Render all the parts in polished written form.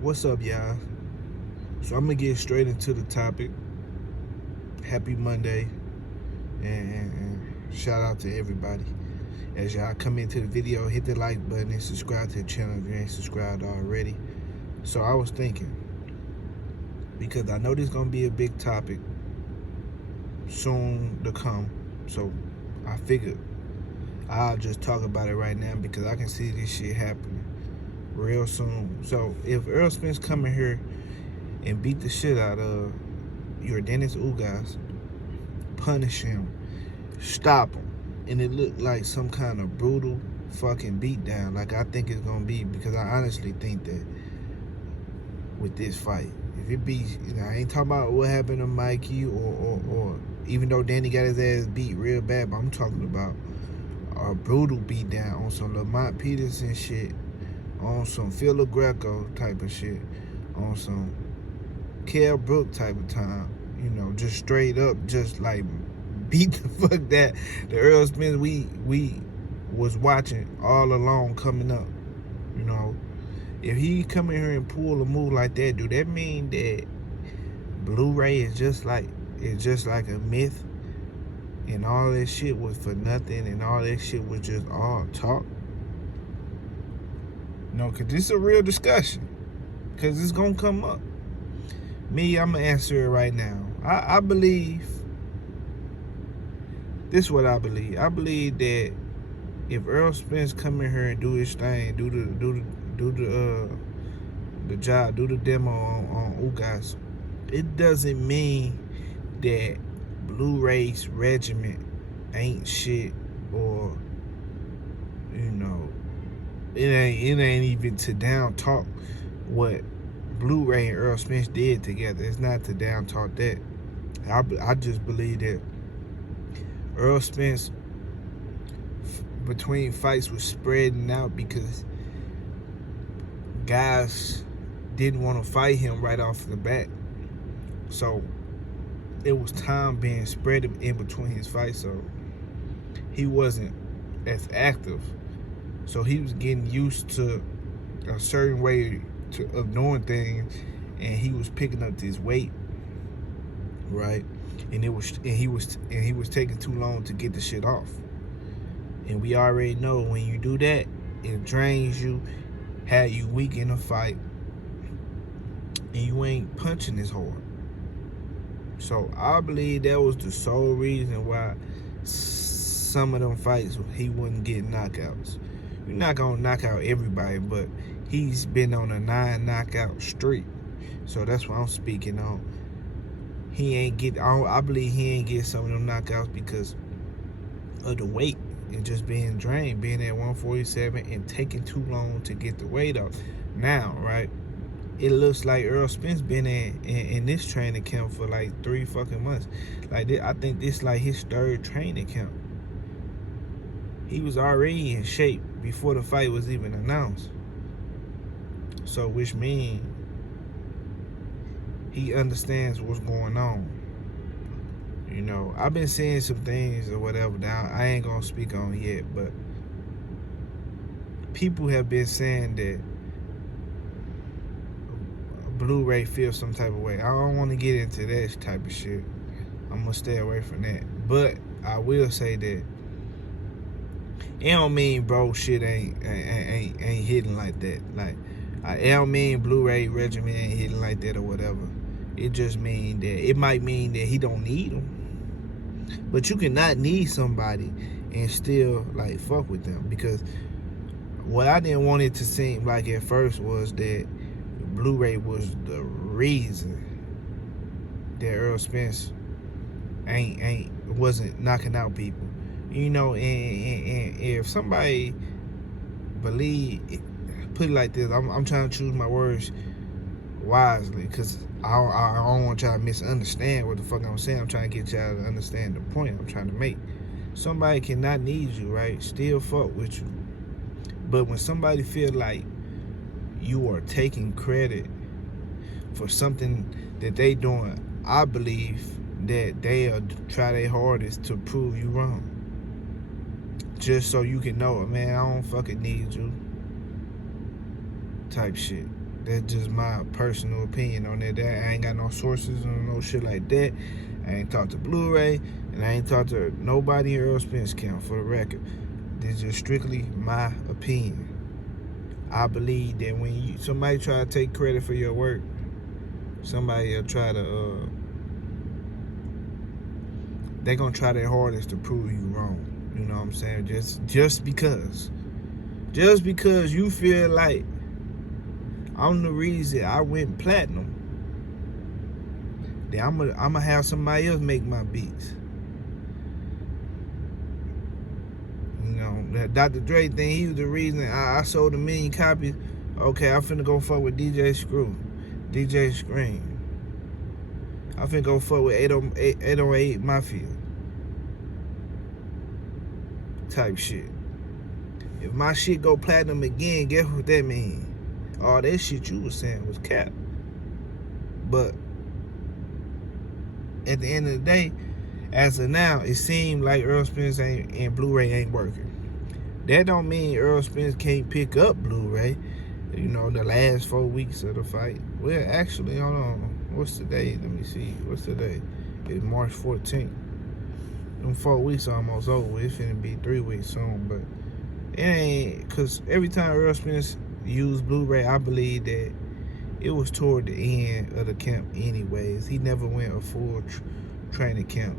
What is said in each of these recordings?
What's up, y'all? So I'm gonna get straight into the topic. Happy Monday, and shout out to everybody. As y'all come into the video, hit the like button and subscribe to the channel if you ain't subscribed already. So I was thinking, because I know this is gonna be a big topic soon to come. So I figured I'll just talk about it right now because I can see this shit happening real soon. So if Errol Spence come in here and beat the shit out of Yordenis Ugas, punish him, stop him, and it looked like some kind of brutal fucking beatdown, like I think it's gonna be, because I honestly think that with this fight, if it be, I ain't talking about what happened to Mikey or even though Danny got his ass beat real bad, but I'm talking about a brutal beatdown on some Lamont Peterson shit, on some Phil Greco type of shit, on some Kell Brook type of time, just straight up, just like beat the fuck that the Errol Spence we was watching all along coming up. If he come in here and pull a move like that, do that mean that Blueray is just like a myth, and all that shit was for nothing, and all that shit was just all talk? Cause this is a real discussion, cause it's gonna come up. Me, I'm gonna answer it right now. I believe this is what I believe. I believe that if Errol Spence come in here and do his thing, do the job, do the demo on Ugas, it doesn't mean that Blueray's regiment ain't shit, or it ain't even to down talk what Blueray and Errol Spence did together. It's not to down talk that. I just believe that Errol Spence between fights was spreading out because guys didn't want to fight him right off the bat. So it was time being spread in between his fights, so he wasn't as active. So he was getting used to a certain way of doing things, and he was picking up this weight, right? And he was taking too long to get the shit off. And we already know when you do that, it drains you, had you weak in a fight, and you ain't punching as hard. So I believe that was the sole reason why some of them fights he wouldn't get knockouts. You're not gonna knock out everybody, but he's been on a 9 knockout streak. So that's what I'm speaking on. I believe he ain't get some of them knockouts because of the weight and just being drained, being at 147 and taking too long to get the weight off. Now, right, it looks like Errol Spence been in this training camp for like 3 fucking months. Like, I think this like his 3rd training camp. He was already in shape before the fight was even announced. So, which means he understands what's going on. I've been seeing some things or whatever that I ain't gonna speak on yet, but people have been saying that Blueray feels some type of way. I don't want to get into that type of shit. I'm gonna stay away from that. But I will say that it don't mean bro shit ain't hitting like that. Like, it don't mean Blueray regiment ain't hitting like that or whatever. It just mean that it might mean that he don't need them. But you cannot need somebody and still like fuck with them, because what I didn't want it to seem like at first was that Blueray was the reason that Errol Spence wasn't knocking out people. And if somebody believe, put it like this, I'm trying to choose my words wisely, because I don't want y'all to misunderstand what the fuck I'm saying. I'm trying to get y'all to understand the point I'm trying to make. Somebody cannot need you, right? Still fuck with you. But when somebody feel like you are taking credit for something that they doing, I believe that they'll try their hardest to prove you wrong. Just so you can know, man, I don't fucking need you type shit. That's just my personal opinion on that. I ain't got no sources or no shit like that. I ain't talked to Blueray, and I ain't talked to nobody in Errol Spence camp, for the record. This is just strictly my opinion. I believe that when somebody try to take credit for your work, somebody will try to, they gonna try their hardest to prove you wrong. You know what I'm saying? Just because you feel like I'm the reason I went platinum, then I'm gonna have somebody else make my beats. You know, that Dr. Dre thing, he was the reason I sold 1 million copies. Okay, I'm finna go fuck with DJ Screw, DJ Scream. I finna go fuck with 808 Mafia type shit. If my shit go platinum again, guess what that mean? All that shit you was saying was cap. But at the end of the day, as of now, it seemed like Errol Spence and Blueray ain't working. That don't mean Errol Spence can't pick up Blueray. You know, the last 4 weeks of the fight. Well, actually, hold on. What's the day? Let me see. What's the day? It's March 14th. Them 4 weeks almost over. It's finna be 3 weeks soon, but it ain't, because every time Errol Spence used Blueray, I believe that it was toward the end of the camp anyways. He never went a full training camp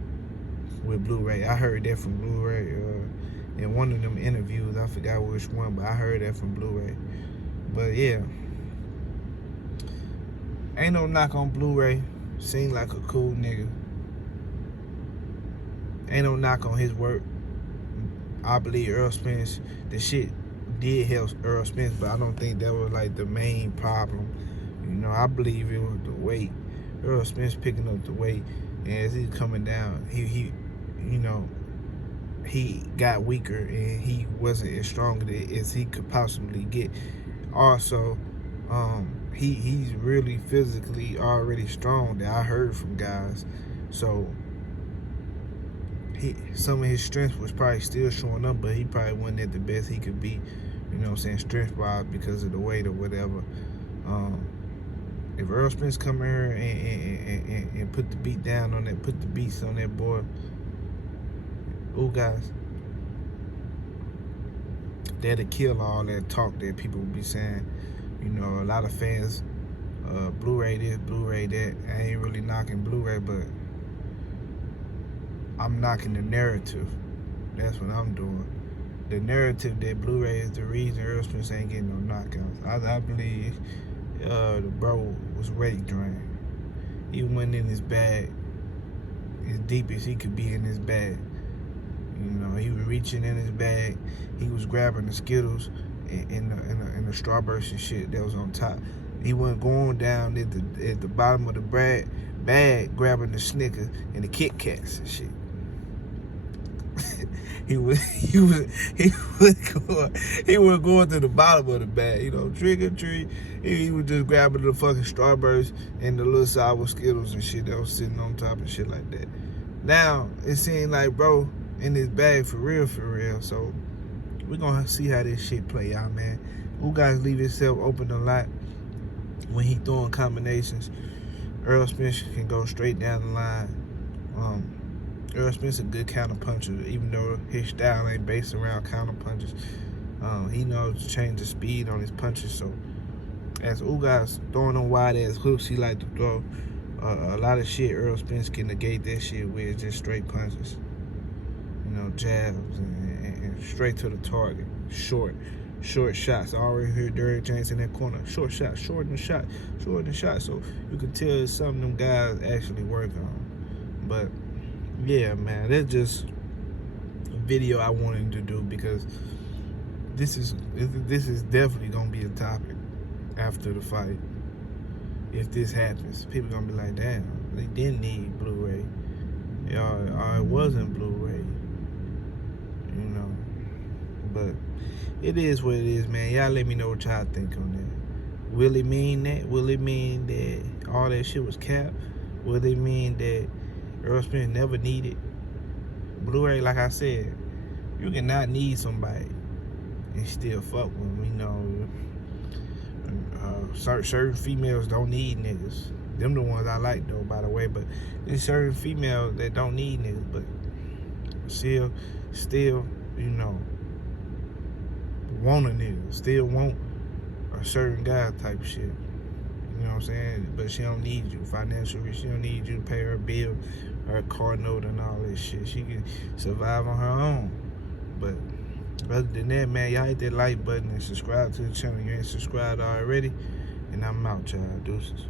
with Blueray. I heard that from Blueray in one of them interviews. I forgot which one, but I heard that from Blueray. But yeah, ain't no knock on Blueray. Seemed like a cool nigga. Ain't no knock on his work. I believe Errol Spence, the shit did help Errol Spence, but I don't think that was like the main problem. You know, I believe it was the weight. Errol Spence picking up the weight, and as he's coming down, he you know, he got weaker and he wasn't as strong as he could possibly get. Also, he's really physically already strong, that I heard from guys. So some of his strength was probably still showing up, but he probably wasn't at the best he could be, you know what I'm saying, strength-wise, because of the weight or whatever. If Errol Spence come here and put the beat down on that, put the beats on that boy, Ugas, that'll kill all that talk that people will be saying. You know, a lot of fans, Blueray this, Blueray that. I ain't really knocking Blueray, but I'm knocking the narrative. That's what I'm doing. The narrative that Blueray is the reason Errol Spence ain't getting no knockouts. I believe the bro was weight drained. He went in his bag as deep as he could be in his bag. You know, he was reaching in his bag. He was grabbing the Skittles and the Strawberries and shit that was on top. He wasn't going down at the bottom of the bag grabbing the Snickers and the Kit Kats and shit. he was going to the bottom of the bag, you know, trick or treat. He was just grabbing the fucking Strawberries and the little sour Skittles and shit that was sitting on top and shit like that. Now it seemed like bro in his bag for real. So we're gonna see how this shit play out, man. Ugas leave himself open a lot when he throwing combinations. Errol Spence can go straight down the line. Errol Spence a good counter puncher, even though his style ain't based around counter punches. He knows to change the speed on his punches. So as Ugas throwing them wide ass hooks he like to throw, a lot of shit Errol Spence can negate that shit with just straight punches. You know, jabs and straight to the target. Short shots. I already heard Derrick James in that corner. Short shot, shorten the shot. So you can tell it's something them guys actually work on. But yeah, man, that's just a video I wanted to do because this is definitely gonna be a topic after the fight. If this happens, people gonna be like, damn, they didn't need Blueray. It wasn't Blueray. You know. But it is what it is, man. Y'all let me know what y'all think on that. Will it mean that? Will it mean that all that shit was capped? Will it mean that Errol Spence never needed Blueray? Like I said, you cannot need somebody and still fuck with them. You know, certain females don't need niggas. Them the ones I like though, by the way. But there's certain females that don't need niggas, but still, you know, want a nigga. Still want a certain guy type shit. You know what I'm saying? But she don't need you financially. She don't need you to pay her bill, her car note, and all this shit. She can survive on her own. But other than that, man, y'all hit that like button and subscribe to the channel. You ain't subscribed already. And I'm out, y'all. Deuces.